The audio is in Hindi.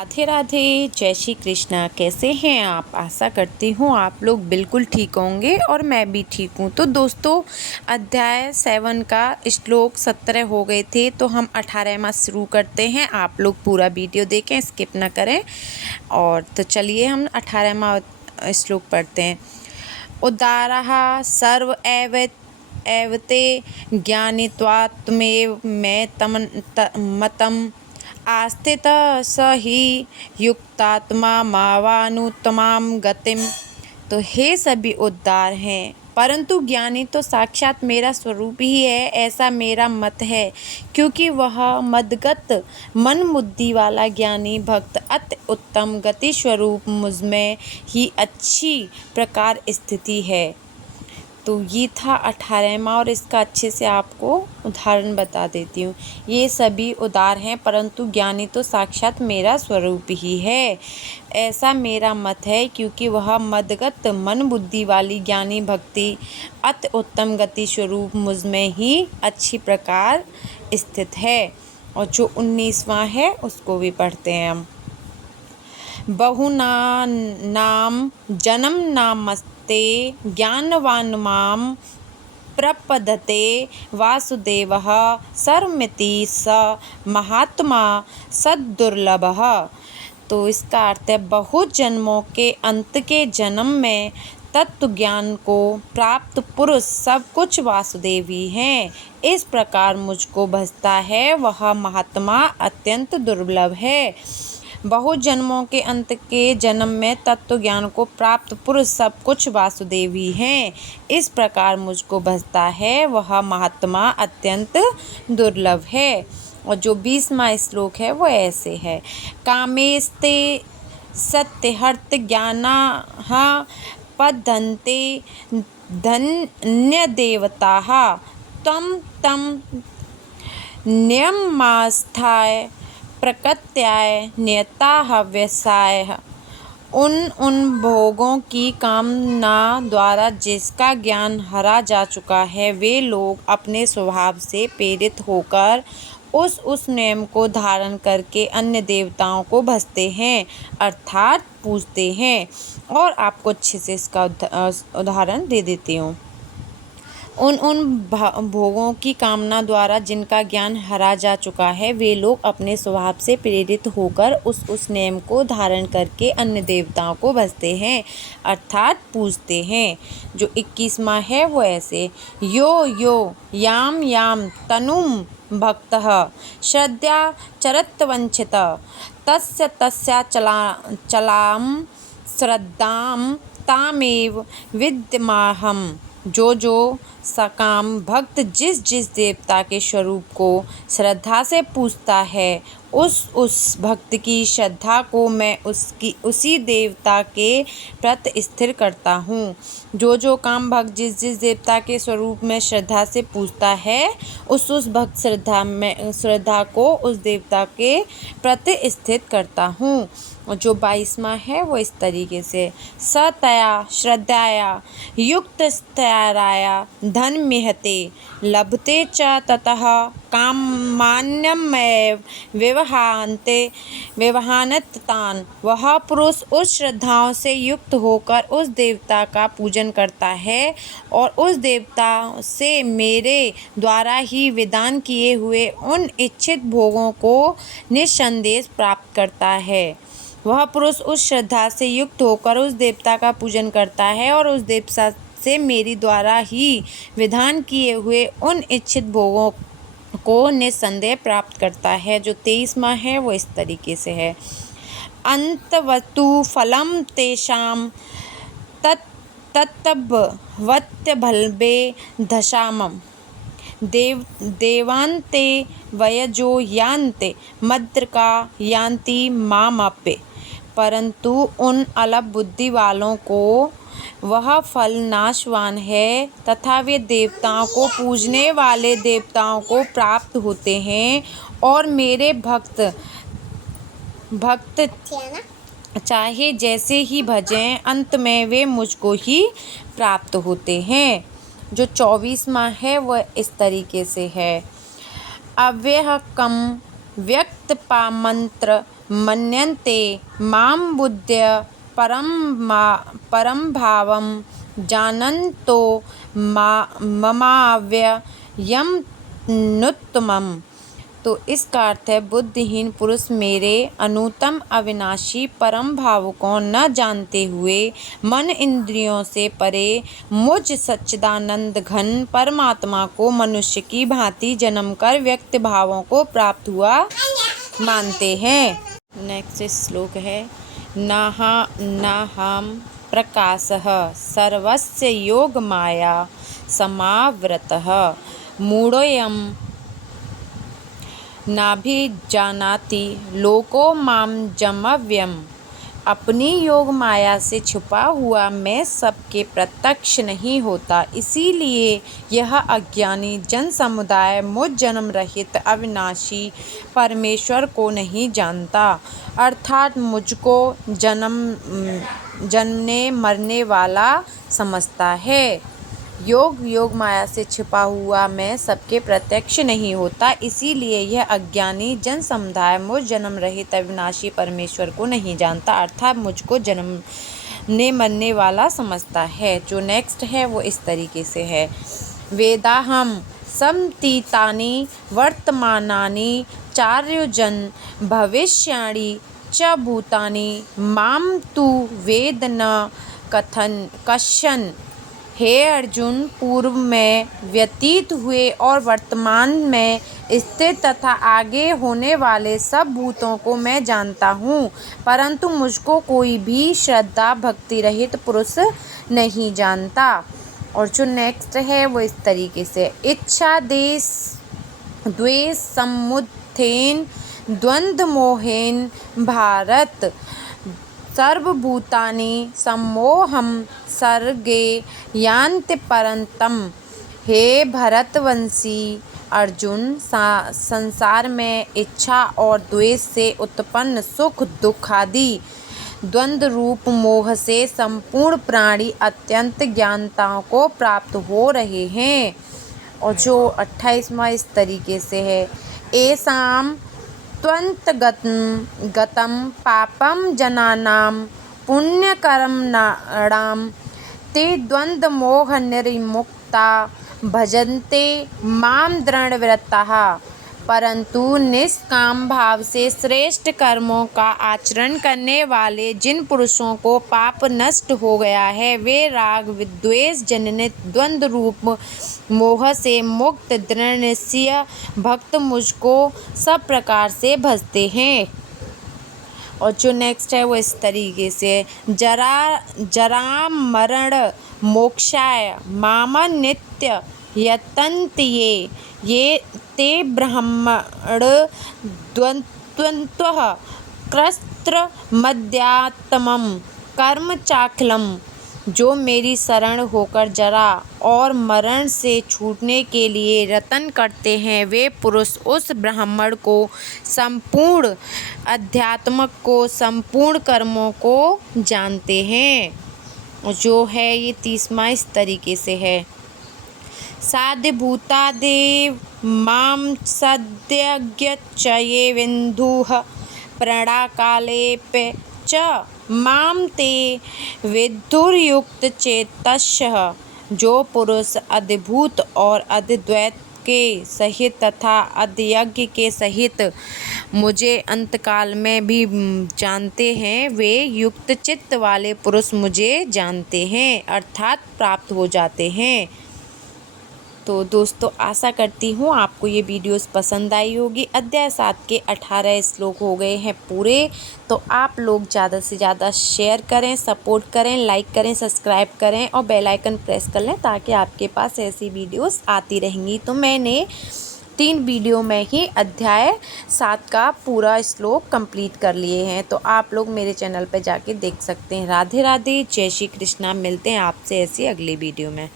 राधे राधे, जय श्री कृष्णा। कैसे हैं आप? आशा करती हूँ आप लोग बिल्कुल ठीक होंगे और मैं भी ठीक हूँ। तो दोस्तों, अध्याय 7 का श्लोक 17 हो गए थे, तो हम 18वां शुरू करते हैं। आप लोग पूरा वीडियो देखें, स्किप ना करें। और तो चलिए हम 18वां श्लोक पढ़ते हैं। उदारः सर्व एवते ज्ञानित्वात्मेव मे मतम् आस्थित स ही युक्तात्मा मावानुत्तमां गतिम। तो हे सभी उद्धार हैं, परंतु ज्ञानी तो साक्षात मेरा स्वरूप ही है, ऐसा मेरा मत है। क्योंकि वह मदगत मन बुद्धि वाला ज्ञानी भक्त अति उत्तम गति स्वरूप मुझमें ही अच्छी प्रकार स्थिति है। तो ये था 18वां, और इसका अच्छे से आपको उदाहरण बता देती हूँ। ये सभी उदार हैं, परंतु ज्ञानी तो साक्षात मेरा स्वरूप ही है, ऐसा मेरा मत है। क्योंकि वह मदगत मन बुद्धि वाली ज्ञानी भक्ति अति उत्तम गति स्वरूप मुझमें ही अच्छी प्रकार स्थित है। और जो 19वां है उसको भी पढ़ते हैं हम। बहुनानां जन्म नामस्ते ज्ञानवान् मां प्रपद्यते वासुदेवः सर्वमिति स महात्मा सद्दुर्लभः। तो इसका अर्थ है, बहुत जन्मों के अंत के जन्म में तत्व ज्ञान को प्राप्त पुरुष सब कुछ वासुदेव ही हैं। इस प्रकार मुझको भजता है वह महात्मा अत्यंत दुर्लभ है। बहुत जन्मों के अंत के जन्म में तत्व ज्ञान को प्राप्त पुरुष सब कुछ वासुदेव ही हैं। इस प्रकार मुझको भजता है वह महात्मा अत्यंत दुर्लभ है। और जो 20वां श्लोक है वो ऐसे है। कामेस्ते सत्यहर्त ज्ञानाः पद्यन्ते धन्यदेवताः त्वं तं नियमास्थाय प्रकृत्याय नियता व्यवसाय। उन भोगों की कामना द्वारा जिसका ज्ञान हरा जा चुका है, वे लोग अपने स्वभाव से प्रेरित होकर उस नियम को धारण करके अन्य देवताओं को भजते हैं, अर्थात पूजते हैं। और आपको अच्छे से इसका उदाहरण दे देती हूँ। उन भोगों की कामना द्वारा जिनका ज्ञान हरा जा चुका है, वे लोग अपने स्वभाव से प्रेरित होकर उस नियम को धारण करके अन्य देवताओं को भजते हैं, अर्थात पूजते हैं। जो 21वां है वो ऐसे। यो यो याम याम तनुम भक्तः श्रद्धा चरत्वंचित तस्य तस्या चलाम श्रद्धाम तामेव विद्यमाहम्। जो सकाम भक्त जिस देवता के स्वरूप को श्रद्धा से पूजता है, उस भक्त की श्रद्धा को मैं उसी देवता के प्रति स्थिर करता हूँ। जो काम भक्त जिस देवता के स्वरूप में श्रद्धा से पूजता है, उस भक्त श्रद्धा को उस देवता के प्रति स्थित करता हूँ। और जो 22वां है वो इस तरीके से। सतया श्रद्धाया युक्त स्तराया धन मिहते लभते च ततः कामान्यमेव व्यवहानत तान। वह पुरुष उस श्रद्धाओं से युक्त होकर उस देवता का पूजन करता है और उस देवता से मेरे द्वारा ही विधान किए हुए उन इच्छित भोगों को निस्संदेह प्राप्त करता है। वह पुरुष उस श्रद्धा से युक्त होकर उस देवता का पूजन करता है और उस देवता से मेरी द्वारा ही विधान किए हुए उन इच्छित भोगों को निस्संदेह प्राप्त करता है। जो 23वां है वो इस तरीके से है। अंतवतु फलम तेषां तत्तभवत्यभल्बे दशामम् देवान्ते वयजो यान्ते मद्रका यान्ति मामप्ये। परंतु उन अलग बुद्धि वालों को वह फल नाशवान है तथा वे देवताओं को पूजने वाले देवताओं को प्राप्त होते हैं, और मेरे भक्त चाहे जैसे ही भजें, अंत में वे मुझको ही प्राप्त होते हैं। जो 24वां है वह इस तरीके से है। अव्यय कम व्यक्त पामंत्र मन्यन्ते मां बुद्ध्य परं भावं जानन्तो ममाव्ययमनुत्तमम्। तो इसका अर्थ है बुद्धिहीन पुरुष मेरे अनुत्तम अविनाशी परम भाव को न जानते हुए मन इंद्रियों से परे मुझ सच्चिदानंद घन परमात्मा को मनुष्य की भांति जन्म कर व्यक्त भावों को प्राप्त हुआ मानते हैं। नेक्स्ट श्लोक है नाहं प्रकाशः सर्वस्य योग माया समावृतः मूढ़ोऽयं नाभिजानाति लोको मां जमव्यम्। अपनी योग माया से छुपा हुआ मैं सबके प्रत्यक्ष नहीं होता, इसीलिए यह अज्ञानी जन समुदाय मुझ जन्म रहित अविनाशी परमेश्वर को नहीं जानता, अर्थात मुझको जन्मने मरने वाला समझता है। योग माया से छिपा हुआ मैं सबके प्रत्यक्ष नहीं होता, इसीलिए यह अज्ञानी जन समुदाय मुझ जन्म रहित अविनाशी परमेश्वर को नहीं जानता, अर्थात मुझको जन्मने मरने वाला समझता है। जो नेक्स्ट है वो इस तरीके से है वेदाहं समतीतानि वर्तमानानि चार्युजन भविष्याणि च भूतानि मां तु वेद न कश्चन। हे अर्जुन, पूर्व में व्यतीत हुए और वर्तमान में स्थित तथा आगे होने वाले सब भूतों को मैं जानता हूँ, परंतु मुझको कोई भी श्रद्धा भक्ति रहित पुरुष नहीं जानता। और जो नेक्स्ट है वो इस तरीके से इच्छा देश द्वेष समुत्थेन द्वंद्व मोहेन भारत सर्वभूतानि सम्मोहं सर्गे यान्ति परन्तम। हे भरतवंशी अर्जुन, संसार में इच्छा और द्वेष से उत्पन्न सुख दुख आदि द्वंद्व रूप मोह से संपूर्ण प्राणी अत्यंत ज्ञानताओं को प्राप्त हो रहे हैं। और जो 28वां इस तरीके से है एसाम त्वन्तगतं पापं जनानां पुण्यकर्मणां ते द्वन्द्वमोहनिर्मुक्ता भजन्ते मां दृढ़व्रताः। परंतु निष्काम भाव से श्रेष्ठ कर्मों का आचरण करने वाले जिन पुरुषों को पाप नष्ट हो गया है, वे राग विद्वेष जनित द्वंद्व रूप मोह से मुक्त दृढ़ निश्चय भक्त मुझको सब प्रकार से भजते हैं। और जो नेक्स्ट है वो इस तरीके से जरा मरण मोक्षाय माम नित्य यतन्ति ये ते ब्रह्मण द्वन्द्वः कृत्र मध्यात्मम कर्म चाखलम। जो मेरी शरण होकर जरा और मरण से छूटने के लिए रतन करते हैं, वे पुरुष उस ब्राह्मण को संपूर्ण अध्यात्मक को संपूर्ण कर्मों को जानते हैं। जो है ये 30वां इस तरीके से है साध्यभूतादेव मां सद्यज्ञ ये विन्दुः प्रणकालेऽपि च मां ते विदुर्युक्तचेतसः। जो पुरुष अद्भुत और अद्वैत के सहित तथा अद्यज्ञ के सहित मुझे अंतकाल में भी जानते हैं, वे युक्त चित्त वाले पुरुष मुझे जानते हैं, अर्थात प्राप्त हो जाते हैं। तो दोस्तों आशा करती हूँ आपको ये वीडियोस पसंद आई होगी। अध्याय 7 के 18 श्लोक हो गए हैं पूरे। तो आप लोग ज़्यादा से ज़्यादा शेयर करें, सपोर्ट करें, लाइक करें, सब्सक्राइब करें और बेल आइकन प्रेस कर लें ताकि आपके पास ऐसी वीडियोस आती रहेंगी। तो मैंने 3 वीडियो में ही अध्याय 7 का पूरा श्लोक कंप्लीट कर लिए हैं, तो आप लोग मेरे चैनल पर जाके देख सकते हैं। राधे राधे, जय श्री कृष्णा। मिलते हैं आपसे ऐसी अगली वीडियो में।